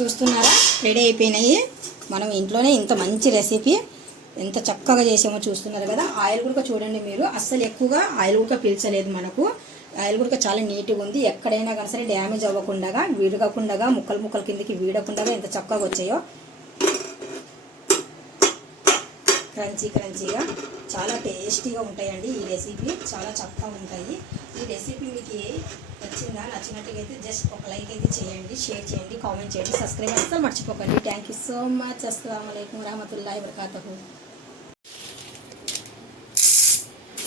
చూస్తున్నారా, రెడీ అయిపోయినాయి. మనం ఇంట్లోనే ఇంత మంచి రెసిపీ ఎంత చక్కగా చేసామో చూస్తున్నారు కదా. ఆయిల్ కూడా చూడండి మీరు, అస్సలు ఎక్కువగా ఆయిల్ కూడా పీల్చలేదు. మనకు ఆయిల్ కూడా చాలా నీట్గా ఉంది. ఎక్కడైనా కానీ సరే డ్యామేజ్ అవ్వకుండా, విడగకుండా, ముక్కలు ముక్కలు కిందకి వీడకుండా ఎంత చక్కగా వచ్చాయో. క్రంచీగా చాలా టేస్టీగా ఉంటాయండి. ఈ రెసిపీ చాలా చక్కగా ఉంటాయి. ఈ రెసిపీ మీకు నచ్చిందా? నచ్చినట్టుగా అయితే జస్ట్ ఒక లైక్ అయితే చేయండి, షేర్ చేయండి, కామెంట్ చేయండి, సబ్స్క్రైబ్ అస్సలు మర్చిపోకండి. Thank you so much. అస్సలాము అలైకుం వరహమతుల్లాహి వబరకాతుహు.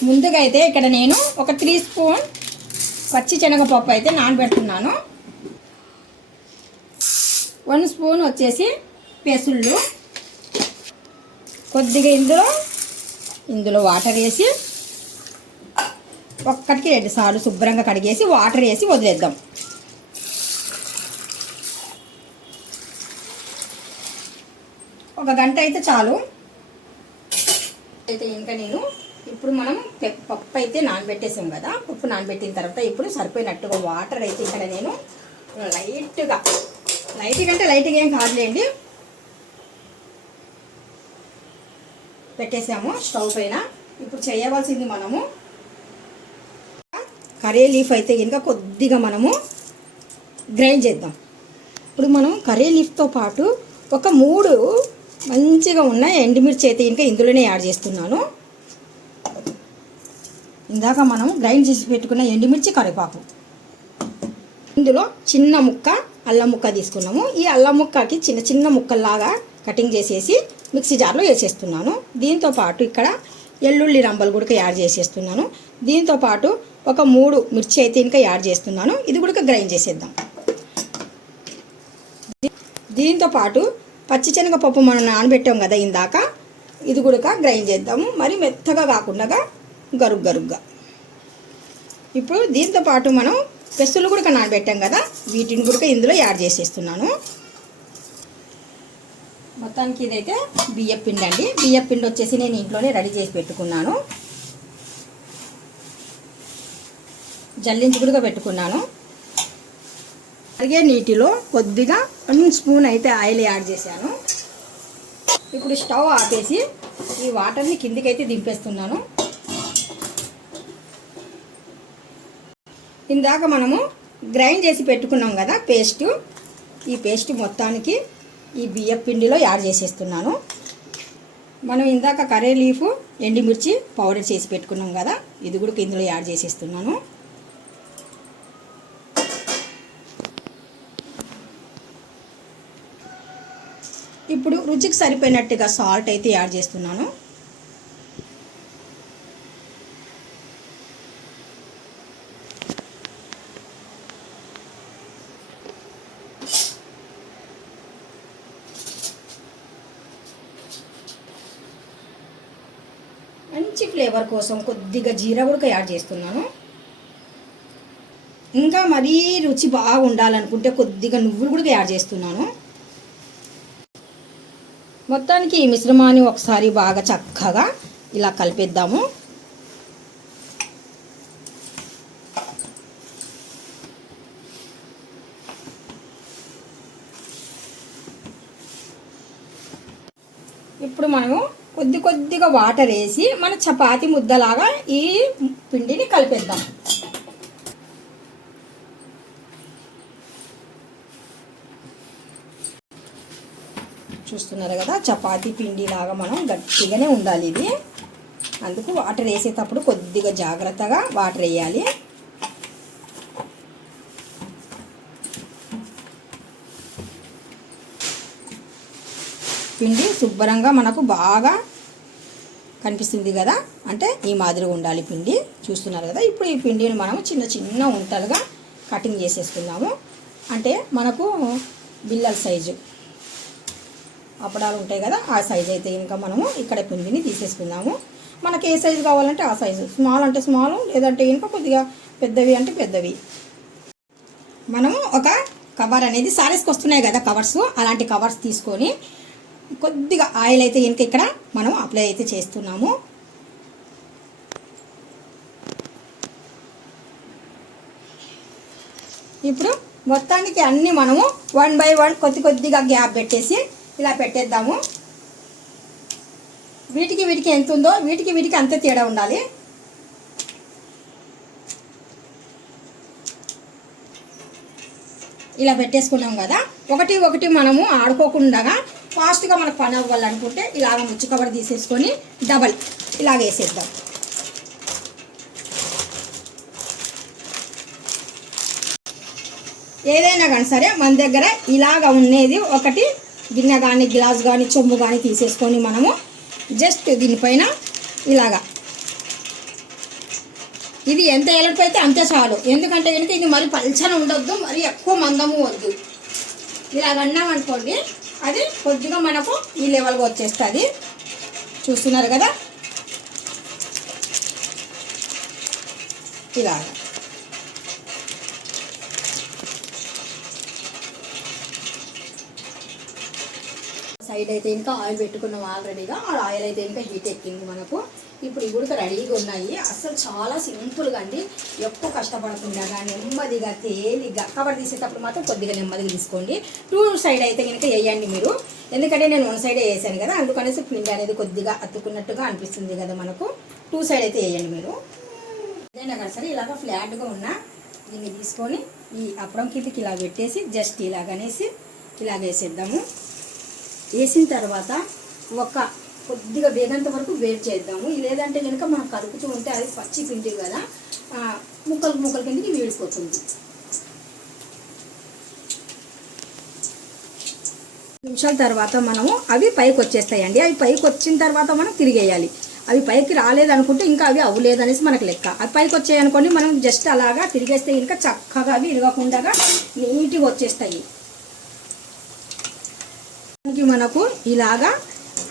ముందుగా అయితే ఇక్కడ నేను ఒక 3 స్పూన్ పచ్చి శనగపప్పు అయితే నానబెడుతున్నాను. 1 స్పూన్ వచ్చేసి పెసుళ్ళు, కొద్దిగా ఇందులో వాటర్ వేసి ఒక్కటికి 2 సార్లు శుభ్రంగా కడిగేసి వాటర్ వేసి వదిలేద్దాం. ఒక గంట అయితే చాలు. అయితే ఇంకా నేను ఇప్పుడు మనం పప్పు అయితే నానబెట్టేసాం కదా. పప్పు నానబెట్టిన తర్వాత ఇప్పుడు సరిపోయినట్టుగా వాటర్ అయితే ఇక్కడ నేను లైట్గా అంటే లైట్గా ఏం కాదులేండి, పెట్టేసాము స్టవ్ పైన. ఇప్పుడు చేయవలసింది మనము కర్రీ లీఫ్ అయితే ఇంకా కొద్దిగా మనము గ్రైండ్ చేద్దాం. ఇప్పుడు మనం కర్రీ లీఫ్తో పాటు ఒక 3 మంచిగా ఉన్న ఎండుమిర్చి అయితే ఇంకా ఇందులోనే యాడ్ చేస్తున్నాను. ఇందాక మనం గ్రైండ్ చేసి పెట్టుకున్న ఎండుమిర్చి, కరివేపాకు, ఇందులో చిన్న ముక్క అల్లం ముక్క తీసుకున్నాము. ఈ అల్లం ముక్కకి చిన్న చిన్న ముక్కల్లాగా కటింగ్ చేసేసి మిక్సీ జార్లో వేసేస్తున్నాను. దీంతో పాటు ఇక్కడ ఎల్లుల్లి రంబలు కూడా యాడ్ చేసేస్తున్నాను. దీంతో పాటు ఒక 3 మిర్చి అయితే ఇంకా యాడ్ చేస్తున్నాను. ఇది కూడా గ్రైండ్ చేసేద్దాం. దీంతో పాటు పచ్చిశనగపప్పు మనం నానబెట్టాం కదా ఇందాక, ఇది కూడా గ్రైండ్ చేద్దాము. మరి మెత్తగా కాకుండా గరుగ్గా. ఇప్పుడు దీంతో పాటు మనం పెసులు కూడా నానబెట్టాం కదా, వీటిని కూడా ఇందులో యాడ్ చేసేస్తున్నాను. మొత్తానికి ఇదైతే బియ్యపిండి అండి. బియ్యపిండి వచ్చేసి నేను ఇంట్లోనే రెడీ చేసి పెట్టుకున్నాను. జల్లించి కూడా పెట్టుకున్నాను. అలాగే నీటిలో కొద్దిగా 1 స్పూన్ అయితే ఆయిల్ యాడ్ చేశాను. ఇప్పుడు స్టవ్ ఆపేసి ఈ వాటర్ని కిందికైతే దింపేస్తున్నాను. ఇందాక మనము గ్రైండ్ చేసి పెట్టుకున్నాం కదా పేస్ట్, ఈ పేస్ట్ మొత్తానికి ఈ బియ్యం పిండిలో యాడ్ చేసేస్తున్నాను. మనం ఇందాక కర్రీ లీఫ్, ఎండుమిర్చి పౌడర్ చేసి పెట్టుకున్నాం కదా, ఇది కూడా ఇందులో యాడ్ చేసేస్తున్నాను. ఇప్పుడు రుచికి సరిపోయినట్టుగా సాల్ట్ అయితే యాడ్ చేస్తున్నాను. మంచి ఫ్లేవర్ కోసం కొద్దిగా జీరా కూడా యాడ్ చేస్తున్నాను. ఇంకా మరీ రుచి బాగా ఉండాలనుకుంటే కొద్దిగా నువ్వులు కూడా యాడ్ చేస్తున్నాను. మొత్తానికి ఈ మిశ్రమాన్ని ఒకసారి బాగా చక్కగా ఇలా కలిపేద్దాము. ఇప్పుడు మనము కొద్దిగా వాటర్ వేసి మన చపాతీ ముద్దలాగా ఈ పిండిని కలిపేద్దాం. చూస్తున్నారు కదా, చపాతీ పిండి లాగా మనం గట్టిగానే ఉండాలి ఇది. అందుకు వాటర్ వేసేటప్పుడు కొద్దిగా జాగ్రత్తగా వాటర్ వేయాలి. పిండి శుభ్రంగా మనకు బాగా కనిపిస్తుంది కదా, అంటే ఈ మాదిరిగా ఉండాలి పిండి. చూస్తున్నారు కదా. ఇప్పుడు ఈ పిండిని మనం చిన్న ఉంటలుగా కటింగ్ చేసేసుకుందాము. అంటే మనకు బిల్లల సైజు అప్పడాలు ఉంటాయి కదా, ఆ సైజు అయితే ఇంకా మనము ఇక్కడ పిండిని తీసేసుకుందాము. మనకి ఏ సైజు కావాలంటే ఆ సైజు, స్మాల్ అంటే స్మాల్, లేదంటే ఇంకా కొద్దిగా పెద్దవి అంటే పెద్దవి. మనము ఒక కవర్ అనేది సారీస్కి వస్తున్నాయి కదా కవర్స్, అలాంటి కవర్స్ తీసుకొని కొద్దిగా ఆయిల్ అయితే ఇంకా ఇక్కడ మనం అప్లై అయితే చేస్తున్నాము. ఇప్పుడు మొత్తానికి అన్నీ మనము 1 బై 1 కొద్దిగా గ్యాప్ పెట్టేసి ఇలా పెట్టేద్దాము. వీటికి ఎంత ఉందో వీటికి అంతే తేడా ఉండాలి. ఇలా పెట్టేసుకున్నాం కదా. ఒకటి మనము ఆడుకోకుండా ఫాస్ట్గా మనకు పని అవ్వాలనుకుంటే ఇలాగ ముచ్చు కవర్ తీసేసుకొని డబల్ ఇలాగ వేసేద్దాం. ఏదైనా కానీ సరే మన దగ్గర ఇలాగ ఉండేది ఒకటి గిన్నె కానీ గ్లాస్ కానీ చెంబు కానీ తీసేసుకొని మనము జస్ట్ దీనిపైన ఇలాగా ఇది ఎంత ఎలడిపోయితే అంతే చాలు. ఎందుకంటే కనుక ఇది మరి పల్చన ఉండొద్దు, మరి ఎక్కువ మందము వద్దు. ఇలాగ అన్నామనుకోండి అది కొద్దిగా మనకు ఈ లెవెల్గా వచ్చేస్తుంది. చూస్తున్నారు కదా ఇలాగ. సైడ్ అయితే ఇంకా ఆయిల్ పెట్టుకున్నాం ఆల్రెడీగా. ఆ ఆయిల్ అయితే ఇంకా హీట్ ఎక్కింది మనకు. ఇప్పుడు ఇవి కూడా రెడీగా ఉన్నాయి. అసలు చాలా సింపుల్గా అండి, ఎక్కువ కష్టపడకుండా నెమ్మదిగా తేలిగ్గా. కవర్ తీసేటప్పుడు మాత్రం కొద్దిగా నెమ్మదిగా తీసుకోండి. 2 సైడ్ అయితే కనుక వేయండి మీరు, ఎందుకంటే నేను 1 సైడే వేసాను కదా, అందుకనేసి పిండి అనేది కొద్దిగా అతుక్కున్నట్టుగా అనిపిస్తుంది కదా మనకు. 2 సైడ్ అయితే వేయండి మీరు. ఏదైనా కదా సరే ఇలాగ ఫ్లాట్గా ఉన్న దీన్ని తీసుకొని ఈ అప్పడం కిందకి ఇలా పెట్టేసి జస్ట్ ఇలాగనేసి ఇలాగ వేసేద్దాము. వేసిన తర్వాత ఒక కొద్దిగా వేగంత వరకు వేడి చేద్దాము. లేదంటే కనుక మనం కలుపుతూ ఉంటే అది పచ్చి పిండి కదా, ముక్కల కిందకి వేడిపోతుంది. నిమిషాల తర్వాత మనము అవి పైకి వచ్చేస్తాయండి. అవి పైకి వచ్చిన తర్వాత మనం తిరిగేయాలి. అవి పైకి రాలేదనుకుంటే ఇంకా అవి అవ్వలేదనేసి మనకు లెక్క. అవి పైకి వచ్చాయనుకోండి మనం జస్ట్ అలాగా తిరిగేస్తే ఇంకా చక్కగా అవి ఇరగకుండా నీట్గా వచ్చేస్తాయి. మనకు ఇలాగా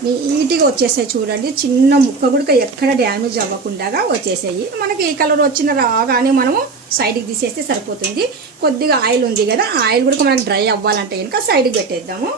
నీట్గా వచ్చేసాయి చూడండి. చిన్న ముక్క కూడా ఎక్కడ డ్యామేజ్ అవ్వకుండా వచ్చేసాయి. మనకి ఈ కలర్ వచ్చిన రాగానే మనము సైడ్కి తీసేస్తే సరిపోతుంది. కొద్దిగా ఆయిల్ ఉంది కదా, ఆయిల్ కూడా మనకు డ్రై అవ్వాలంటే కనుక సైడ్కి పెట్టేద్దాము.